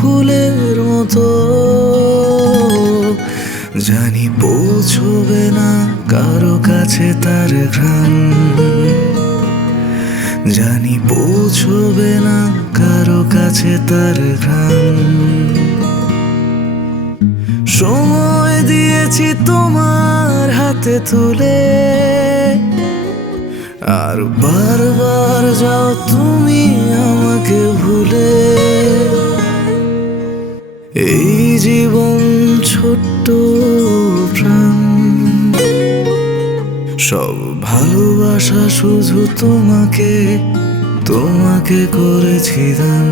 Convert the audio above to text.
ফুলের মতো। জানি পৌঁছবে না কারো কাছে তার ঘ্রাণ, জানি পৌঁছবে না কারো কাছে তার ঘ্রাণ। সময় দিয়েছি তোমার হাতে তুলে, আর বারবার যাও তুমি আমাকে ভুলে। এই জীবন ছোট্ট প্রাণ, সব ভালোবাসা শুধু তোমাকে, তোমাকে করেছি দান।